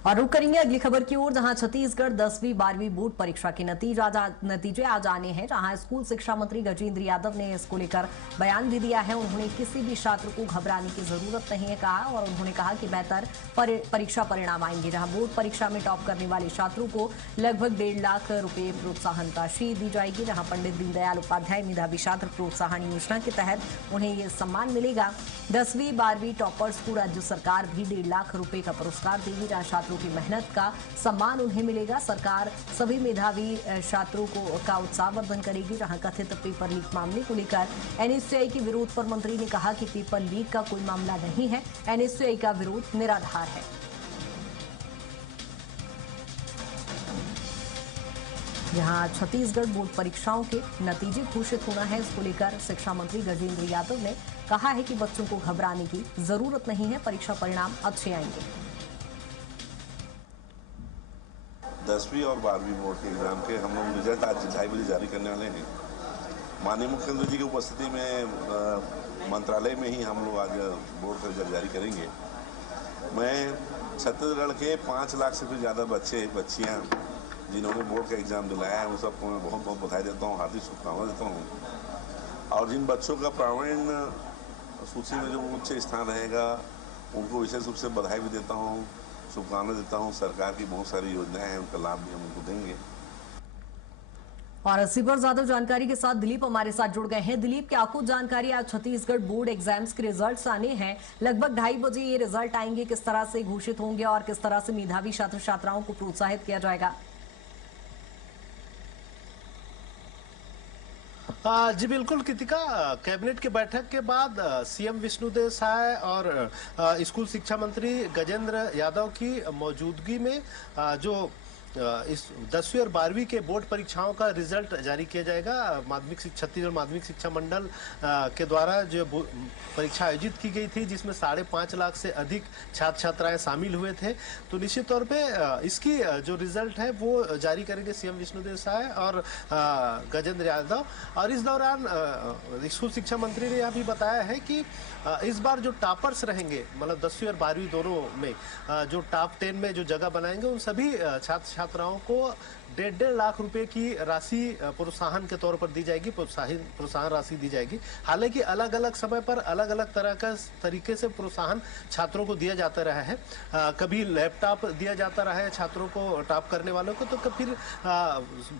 और रुक करेंगे अगली खबर की ओर, जहां छत्तीसगढ़ 10वीं 12वीं बोर्ड परीक्षा के नतीजे आज आने हैं। जहां स्कूल शिक्षा मंत्री गजेंद्र यादव ने इसको लेकर बयान दे दिया है। उन्होंने किसी भी छात्र को घबराने की जरूरत नहीं है कहा, और उन्होंने कहा कि बेहतर परीक्षा परिणाम आएंगे। जहां बोर्ड परीक्षा में टॉप करने वाले छात्रों को लगभग 1.5 लाख रुपए प्रोत्साहन राशि दी जाएगी। जहां पंडित दीनदयाल उपाध्याय मेधावी छात्र प्रोत्साहन योजना के तहत उन्हें ये सम्मान मिलेगा। 10वीं 12वीं टॉपर्स को राज्य सरकार भी 1.5 लाख रुपए का पुरस्कार देगी। जहां छात्रों की मेहनत का सम्मान उन्हें मिलेगा। सरकार सभी मेधावी छात्रों का उत्साहवर्धन करेगी। जहां कथित पेपर लीक मामले को लेकर एनएसयूआई के विरोध पर मंत्री ने कहा कि पेपर लीक का कोई मामला नहीं है, एनएसयूआई का विरोध निराधार है। जहां छत्तीसगढ़ बोर्ड परीक्षाओं के नतीजे घोषित होना है, इसको लेकर शिक्षा मंत्री गजेंद्र यादव ने कहा है कि बच्चों को घबराने की जरूरत नहीं है, परीक्षा परिणाम अच्छे आएंगे। 10वीं और 12वीं बोर्ड के एग्जाम के हम लोग रिजल्ट आज 2:30 बजे जारी करने वाले हैं। माननीय मुख्यमंत्री जी की उपस्थिति में मंत्रालय में ही हम लोग आज बोर्ड का रिजल्ट जारी करेंगे। मैं छत्तीसगढ़ के 5 लाख से भी ज़्यादा बच्चे बच्चियाँ जिन्होंने बोर्ड का एग्ज़ाम दिलाया है, उन सबको मैं बहुत बहुत बधाई देता हूँ, हार्दिक शुभकामनाएं देता हूँ। और जिन बच्चों का प्रावीण्य सूची में जो उच्च स्थान रहेगा, उनको विशेष रूप से बधाई भी देता हूँ, शुभकामनाएं देता हूँ। सरकार की बहुत सारी योजनाएं हैं, उनका लाभ भी हम उनको देंगे। और 80 पर ज्यादा जानकारी के साथ दिलीप हमारे साथ जुड़ गए हैं। दिलीप, क्या कुछ जानकारी? आज छत्तीसगढ़ बोर्ड एग्जाम्स के रिजल्ट्स आने हैं, लगभग 2:30 बजे ये रिजल्ट आएंगे। किस तरह से घोषित होंगे और किस तरह से मेधावी छात्र छात्राओं को प्रोत्साहित किया जाएगा? जी बिल्कुल कृतिका, कैबिनेट की बैठक के बाद सीएम विष्णुदेव साय और स्कूल शिक्षा मंत्री गजेंद्र यादव की मौजूदगी में जो इस 10वीं और 12वीं के बोर्ड परीक्षाओं का रिजल्ट जारी किया जाएगा। छत्तीसगढ़ माध्यमिक शिक्षा मंडल के द्वारा जो परीक्षा आयोजित की गई थी, जिसमें 5.5 लाख से अधिक छात्र छात्राएं शामिल हुए थे, तो निश्चित तौर पे इसकी जो रिजल्ट है वो जारी करेंगे सीएम विष्णुदेव साय और गजेंद्र यादव। और इस दौरान स्कूल शिक्षा मंत्री ने यह भी बताया है कि इस बार जो टॉपर्स रहेंगे, मतलब 10वीं और 12वीं दोनों में जो टॉप 10 में जो जगह बनाएंगे, उन सभी छात्र छात्राओं को 1.5 लाख रुपए की राशि प्रोत्साहन के तौर पर दी जाएगी, प्रोत्साहन राशि दी जाएगी। हालांकि अलग अलग समय पर अलग अलग तरह का तरीके से प्रोत्साहन छात्रों को दिया जाता रहा है। कभी लैपटॉप दिया जाता रहा है छात्रों को, टॉप करने वालों को, तो फिर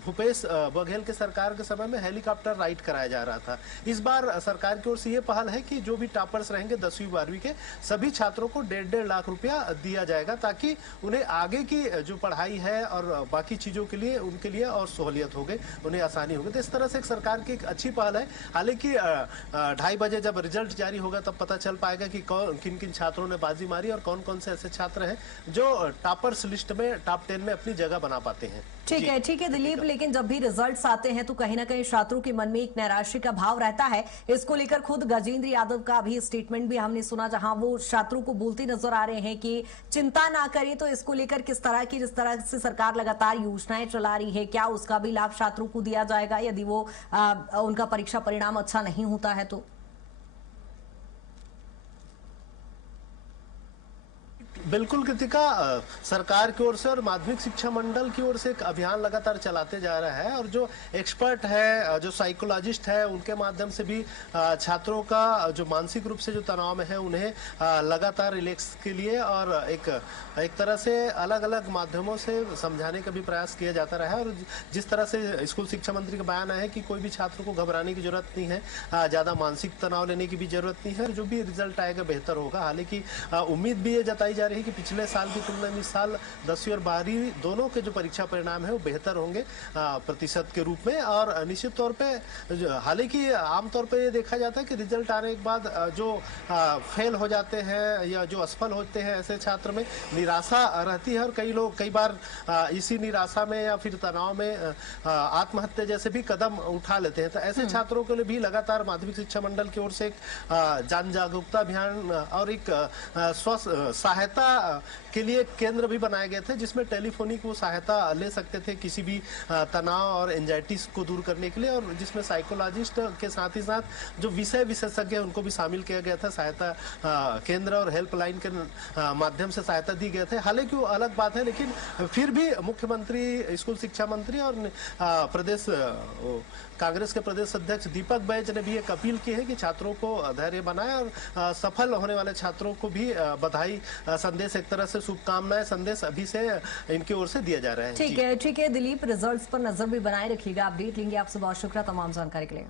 भूपेश बघेल के सरकार के समय में हेलीकॉप्टर राइड कराया जा रहा था। इस बार सरकार की ओर से ये पहल है कि जो भी टॉपर्स रहेंगे 10वीं 12वीं के, सभी छात्रों को 1.5 लाख रुपया दिया जाएगा, ताकि उन्हें आगे की जो पढ़ाई है और बाकी चीजों के लिए उनके लिए और सहूलियत हो गई, उन्हें आसानी हो गई। तो इस तरह से एक सरकार की एक अच्छी पहल है। हालांकि 2:30 बजे जब रिजल्ट जारी होगा तब पता चल पाएगा कि किन किन छात्रों ने बाजी मारी और कौन कौन से ऐसे छात्र हैं जो टॉपर्स लिस्ट में टॉप 10 में अपनी जगह बना पाते हैं। ठीक है दिलीप, लेकिन जब भी रिजल्ट्स आते हैं तो कहीं ना कहीं छात्रों के मन में एक नैराश्य का भाव रहता है। इसको लेकर खुद गजेंद्र यादव का भी स्टेटमेंट भी हमने सुना, जहां वो छात्रों को बोलते नजर आ रहे हैं कि चिंता ना करें। तो इसको लेकर किस तरह की, जिस तरह से सरकार लगातार योजनाएं चला रही है, क्या उसका भी लाभ छात्रों को दिया जाएगा यदि वो उनका परीक्षा परिणाम अच्छा नहीं होता है तो? बिल्कुल कृतिका, सरकार की ओर से और माध्यमिक शिक्षा मंडल की ओर से एक अभियान लगातार चलाते जा रहा है, और जो एक्सपर्ट है, जो साइकोलॉजिस्ट है, उनके माध्यम से भी छात्रों का जो मानसिक रूप से जो तनाव में है, उन्हें लगातार रिलैक्स के लिए और एक तरह से अलग अलग माध्यमों से समझाने का भी प्रयास किया जाता रहा है। और जिस तरह से स्कूल शिक्षा मंत्री का बयान है कि कोई भी छात्र को घबराने की जरूरत नहीं है, ज़्यादा मानसिक तनाव लेने की भी जरूरत नहीं है, जो भी रिजल्ट आएगा बेहतर होगा। हालांकि उम्मीद भी ये जताई जा रही है कि पिछले साल की तुलना में इस साल 10वीं और 12वीं दोनों के जो परीक्षा परिणाम है वो बेहतर होंगे प्रतिशत के रूप में। और निश्चित तौर पे हालांकि आमतौर पे ये देखा जाता है कि रिजल्ट आने के बाद जो फेल हो जाते हैं या जो असफल होते हैं, ऐसे छात्र में निराशा रहती है, और कई लोग कई बार इसी निराशा में या फिर तनाव में आत्महत्या जैसे भी कदम उठा लेते हैं। तो ऐसे छात्रों के लिए भी लगातार माध्यमिक शिक्षा मंडल की ओर से एक जन जागरूकता अभियान और एक स्व सहायता के लिए केंद्र भी बनाए गए थे, जिसमें टेलीफोनिक वो सहायता ले सकते थे किसी भी तनाव और एंजाइटी को दूर करने के लिए, और जिसमें साइकोलॉजिस्ट के साथ ही साथ जो विषय विशेषज्ञ हैं उनको भी शामिल किया गया था। सहायता केंद्र और हेल्पलाइन के माध्यम से सहायता दी गए थे। हालांकि वो अलग बात है, लेकिन फिर भी मुख्यमंत्री, स्कूल शिक्षा मंत्री और प्रदेश कांग्रेस के प्रदेश अध्यक्ष दीपक बैज ने भी एक अपील की है कि छात्रों को धैर्य बनाए, और सफल होने वाले छात्रों को भी बधाई संदेश, एक तरह से शुभकामनाएं संदेश अभी से इनकी ओर से दिया जा रहा है। ठीक है दिलीप, रिजल्ट्स पर नजर भी बनाए रखिएगा। अपडेट लेंगे आपसे। बहुत शुक्रिया तमाम जानकारी के लिए।